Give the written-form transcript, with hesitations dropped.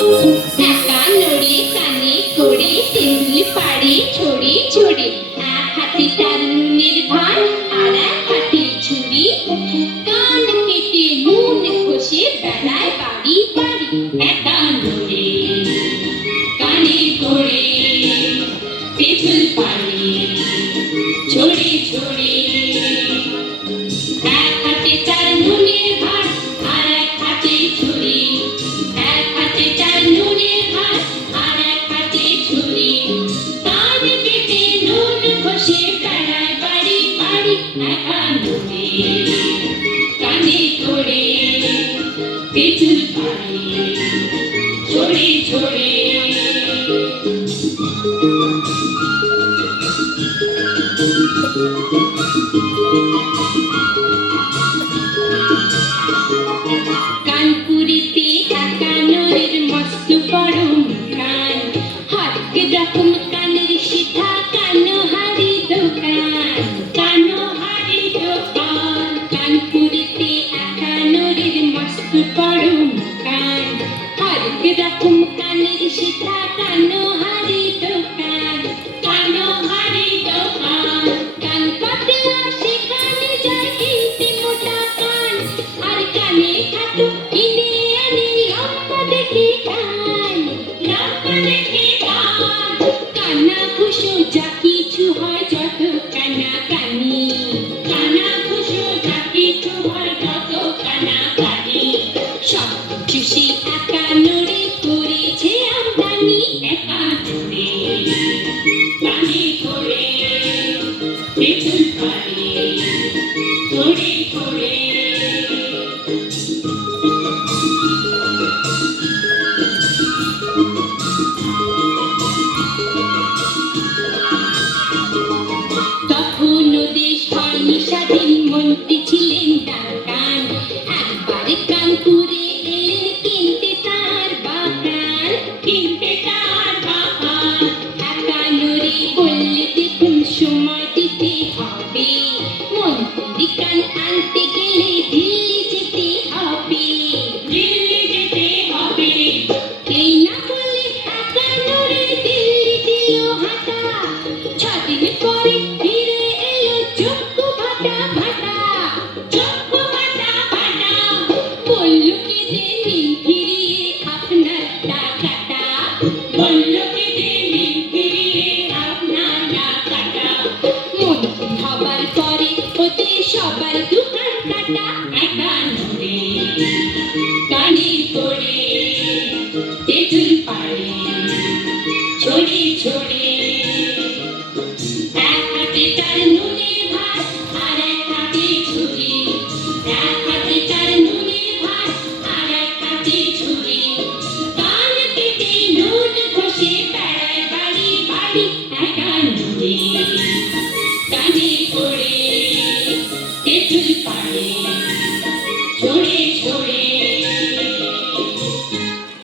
একা নড়ে কানে করে তেঁতুল পাড়ে ছড়ে ছড়ে, এক হাতে তার নুনের ভার আর এক হাতে ছুরি, কান কেটে নুন ঘষে বেড়ায় বাড়ি বাড়ি। একা নড়ে কানে করে তেঁতুল পাড়ে ছড়ে ছড়ে, এক হাতে তার নুনের ভার আর এক হাতে ছুরি, এক হাতে তার নুনের ভার আর এক হাতে ছুরি, কান কেটে নুন ঘষে বেড়ায় বাড়ি বাড়ি। একা নড়ে কানে করে তেঁতুল পাড়ে ছড়ে ছড়ে। কানপুরিতে একা নড়ের মস্ত বড় কান, হরেক রকম কানের সিধা কানোহারি দোকান, কানোহারি দোকান। কানপুরিতে একা নড়ের মস্ত বড় কান, হরেক রকম কানের সিধা কানোহারি দোকান, কানোহারি দোকান। কান পাতলা সেখানে যায় কিনতে মোটা কান, আর কানে খাটো কিনে আনে লম্বা দেখে কান, লম্বা দেখে কান। কানা ঘুষো যা কিছু হয় যত কানা কানি, কানা ঘুষো যা কিছু হয় যত কানা কানি, সব কিছু সে একা নড়ে করেছে আমদানি। একা নড়ে কানে করে তেঁতুল পাড়ে ছড়ে ছড়ে। তখনও দেশ হয়নি স্বাধীন, মন্ত্রী ছিলেন ডাকান, একবারে কানপুরে এলেন কিনতে তার বাগান, কিনতে তার বাগান। একা নড়ে বললে দেখুন সময় দিতে হবে, মন্ত্রী কান আনতে গেলে দিল্লি যেতে হবে, দিল্লি যেতে হবে। এই না বলে একা নড়ে দিল্লি দিল হাঁটা, 6 দিন পরে ফিরে এলো চক্ষু ভাটা ভাটা, চক্ষু ভাটা ভাটা। বলল কেঁদে নিন ফিরিয়ে আপনার টাকাটা, বলল কেঁদে নিন ফিরিয়ে আপনার টাকাটা। মন্ত্রী হবার পরে ওদের সবার দোকান কাটা। একা নড়ে কানে করে তেঁতুল পাড়ে ছড়ে ছড়ে, এক হাতে তার নুনের ভার আর এক হাতে ছুরি, এক হাতে তার নুনের ভার আর এক হাতে ছুরি, কান কেটে নুন ঘষে বেড়ায় বাড়ি বাড়ি। একা নড়ে কানে করে তেঁতুল পাড়ে